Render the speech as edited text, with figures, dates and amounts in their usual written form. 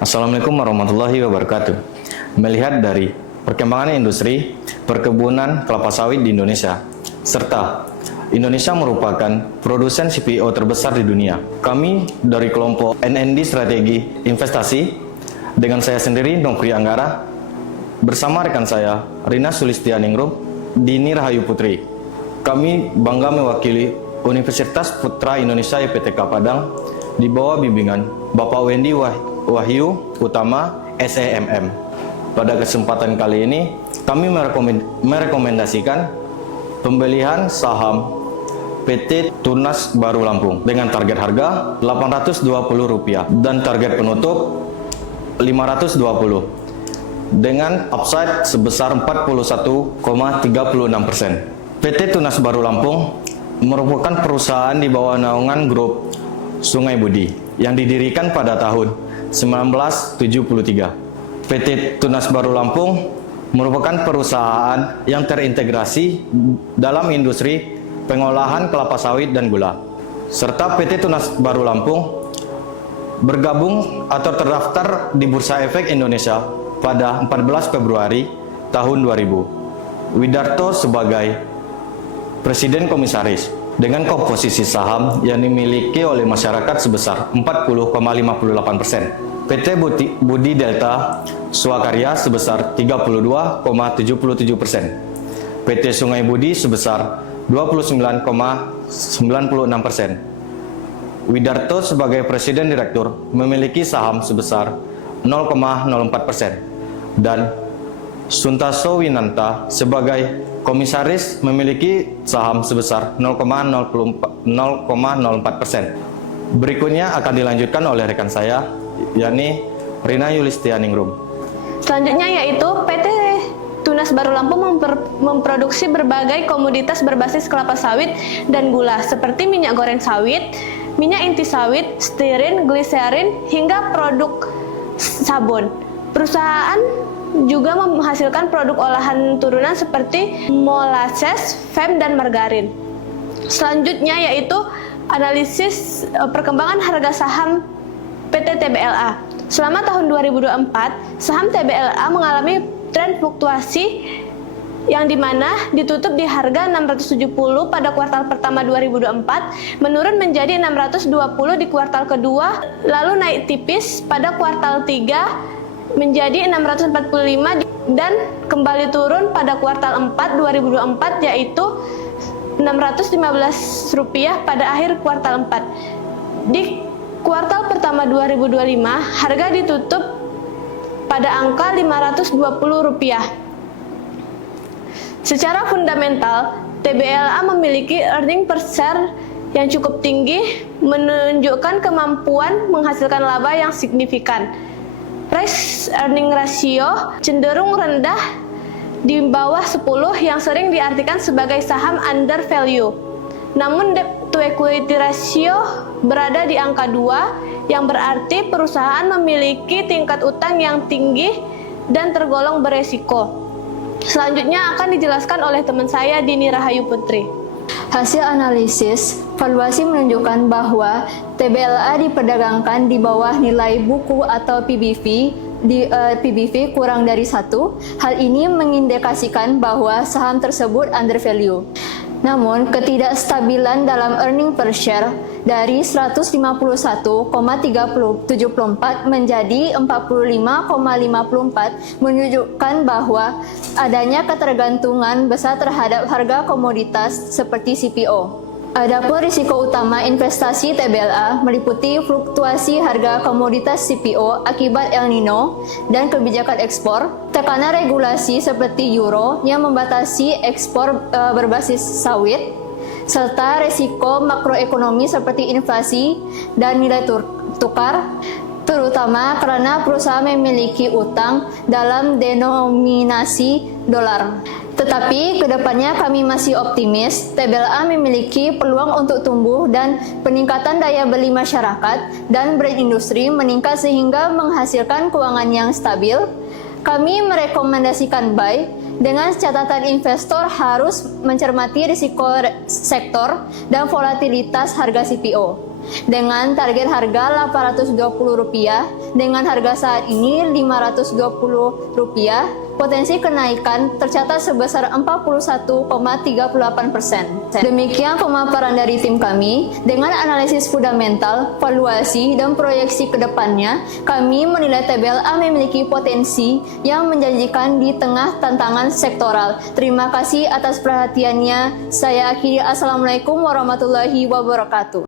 Assalamualaikum warahmatullahi wabarakatuh. Melihat dari perkembangan industri perkebunan kelapa sawit di Indonesia, serta Indonesia merupakan produsen CPO terbesar di dunia. Kami dari kelompok NND Strategi Investasi, dengan saya sendiri, Nongkri Anggara, bersama rekan saya, Rina Sulistianingrum, Dini Rahayu Putri. Kami bangga mewakili Universitas Putra Indonesia IPTK Padang di bawah bimbingan Bapak Wendy Wahyu Utama SEMM. Pada kesempatan kali ini, kami merekomendasikan pembelian saham PT Tunas Baru Lampung dengan target harga Rp820 dan target penutup Rp520 dengan upside sebesar 41,36%. PT Tunas Baru Lampung merupakan perusahaan di bawah naungan grup Sungai Budi yang didirikan pada tahun 1973. PT Tunas Baru Lampung merupakan perusahaan yang terintegrasi dalam industri pengolahan kelapa sawit dan gula. Serta PT Tunas Baru Lampung bergabung atau terdaftar di Bursa Efek Indonesia pada 14 Februari tahun 2000. Widarto sebagai Presiden Komisaris dengan komposisi saham yang dimiliki oleh masyarakat sebesar 40,58%. PT Budi Delta Swakarya sebesar 32,77%. PT Sungai Budi sebesar 29,96%. Widarto sebagai Presiden Direktur memiliki saham sebesar 0,04%. Dan Suntaso Winanta sebagai Komisaris memiliki saham sebesar 0,04%. Berikutnya akan dilanjutkan oleh rekan saya, yakni Rina Yulistianingrum. Selanjutnya yaitu PT Tunas Baru Lampung memproduksi berbagai komoditas berbasis kelapa sawit dan gula seperti minyak goreng sawit, minyak inti sawit, stirin, gliserin, hingga produk sabun. Perusahaan juga menghasilkan produk olahan turunan seperti molasses, fem, dan margarin. Selanjutnya yaitu analisis perkembangan harga saham PT TBLA. Selama tahun 2024, saham TBLA mengalami tren fluktuasi yang dimana ditutup di harga 670 pada kuartal pertama 2024, menurun menjadi 620 di kuartal kedua, lalu naik tipis pada kuartal 3 menjadi 645 dan kembali turun pada kuartal 4 2024 yaitu Rp615 pada akhir kuartal 4. Di kuartal pertama 2025 harga ditutup pada angka Rp520. Secara fundamental, TBLA memiliki earning per share yang cukup tinggi, menunjukkan kemampuan menghasilkan laba yang signifikan. Price earning ratio cenderung rendah di bawah 10 yang sering diartikan sebagai saham under value. Namun debt to equity ratio berada di angka 2 yang berarti perusahaan memiliki tingkat utang yang tinggi dan tergolong beresiko. Selanjutnya akan dijelaskan oleh teman saya Dini Rahayu Putri. Hasil analisis valuasi menunjukkan bahwa TBLA diperdagangkan di bawah nilai buku atau PBV kurang dari 1. Hal ini mengindikasikan bahwa saham tersebut under value. Namun, ketidakstabilan dalam earning per share dari 151,374 menjadi 45,54 menunjukkan bahwa adanya ketergantungan besar terhadap harga komoditas seperti CPO. Adapun risiko utama investasi TBLA meliputi fluktuasi harga komoditas CPO akibat El Nino dan kebijakan ekspor, tekanan regulasi seperti euro yang membatasi ekspor berbasis sawit, serta risiko makroekonomi seperti inflasi dan nilai tukar, terutama karena perusahaan memiliki utang dalam denominasi dolar. Tetapi kedepannya kami masih optimis TBLA memiliki peluang untuk tumbuh dan peningkatan daya beli masyarakat dan brand industri meningkat sehingga menghasilkan keuangan yang stabil. Kami merekomendasikan buy dengan catatan investor harus mencermati risiko sektor dan volatilitas harga CPO. dengan target harga Rp820 dengan harga saat ini Rp520, potensi kenaikan tercatat sebesar 41,38%. Demikian pemaparan dari tim kami. Dengan analisis fundamental, valuasi, dan proyeksi ke depannya, kami menilai TBLA memiliki potensi yang menjanjikan di tengah tantangan sektoral. Terima kasih atas perhatiannya. Saya akhiri. Assalamualaikum warahmatullahi wabarakatuh.